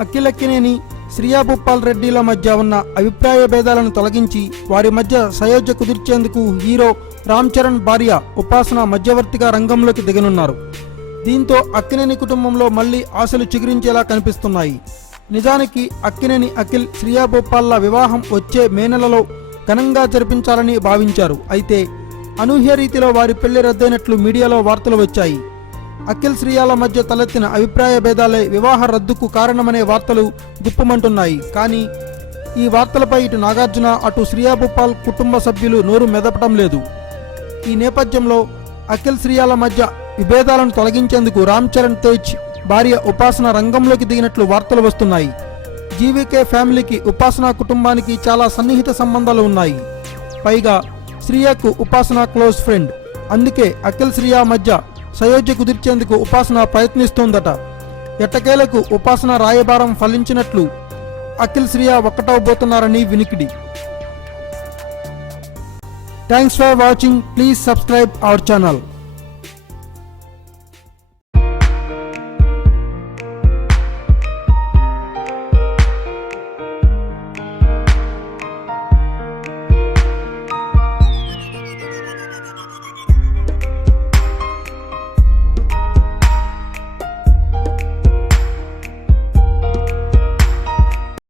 అఖిలక్కినేని శ్రియా భూపాల్ రెడ్డిల మధ్య ఉన్న అభిప్రాయ భేదాలను తొలగించి వారి మధ్య సయోధ్య కుదిర్చేందుకు హీరో రామ్ చరణ్ భార్య ఉపాసన మధ్యవర్తిగా రంగంలోకి దిగనున్నారు. దీంతో అక్కినేని కుటుంబంలో మళ్లీ ఆశలు చిగురించేలా కనిపిస్తున్నాయి. నిజానికి అక్కినేని అఖిల్ శ్రియా భూపాల్ల వివాహం వచ్చే మే నెలలో ఘనంగా జరిపించాలని భావించారు. అయితే అనూహ్య రీతిలో వారి పెళ్లి రద్దయినట్లు మీడియాలో వార్తలు వచ్చాయి. అఖిల్ శ్రియాల మధ్య తలెత్తిన అభిప్రాయ భేదాలే వివాహ రద్దుకు కారణమనే వార్తలు గుప్పమంటున్నాయి. కానీ ఈ వార్తలపై ఇటు నాగార్జున అటు శ్రియా భూపాల్ కుటుంబ సభ్యులు నోరు మెదపడం లేదు. ఈ నేపథ్యంలో అఖిల్ శ్రియాల మధ్య విభేదాలను తొలగించేందుకు రామ్ చరణ్ తేజ్ భార్య ఉపాసన రంగంలోకి దిగినట్లు వార్తలు వస్తున్నాయి. జీవీకే ఫ్యామిలీకి ఉపాసన కుటుంబానికి చాలా సన్నిహిత సంబంధాలు ఉన్నాయి. పైగా శ్రియాకు ఉపాసన క్లోజ్ ఫ్రెండ్. అందుకే అఖిల్ శ్రియా మధ్య సయోధ్య కుదిర్చేందుకు ఉపాసన ప్రయత్నిస్తోందట. ఎట్టకేలకు ఉపాసన రాయబారం ఫలించినట్లు అఖిల్ శ్రియా ఒక్కటవబోతున్నారని వినికిడి. Thanks for watching. Please subscribe our channel.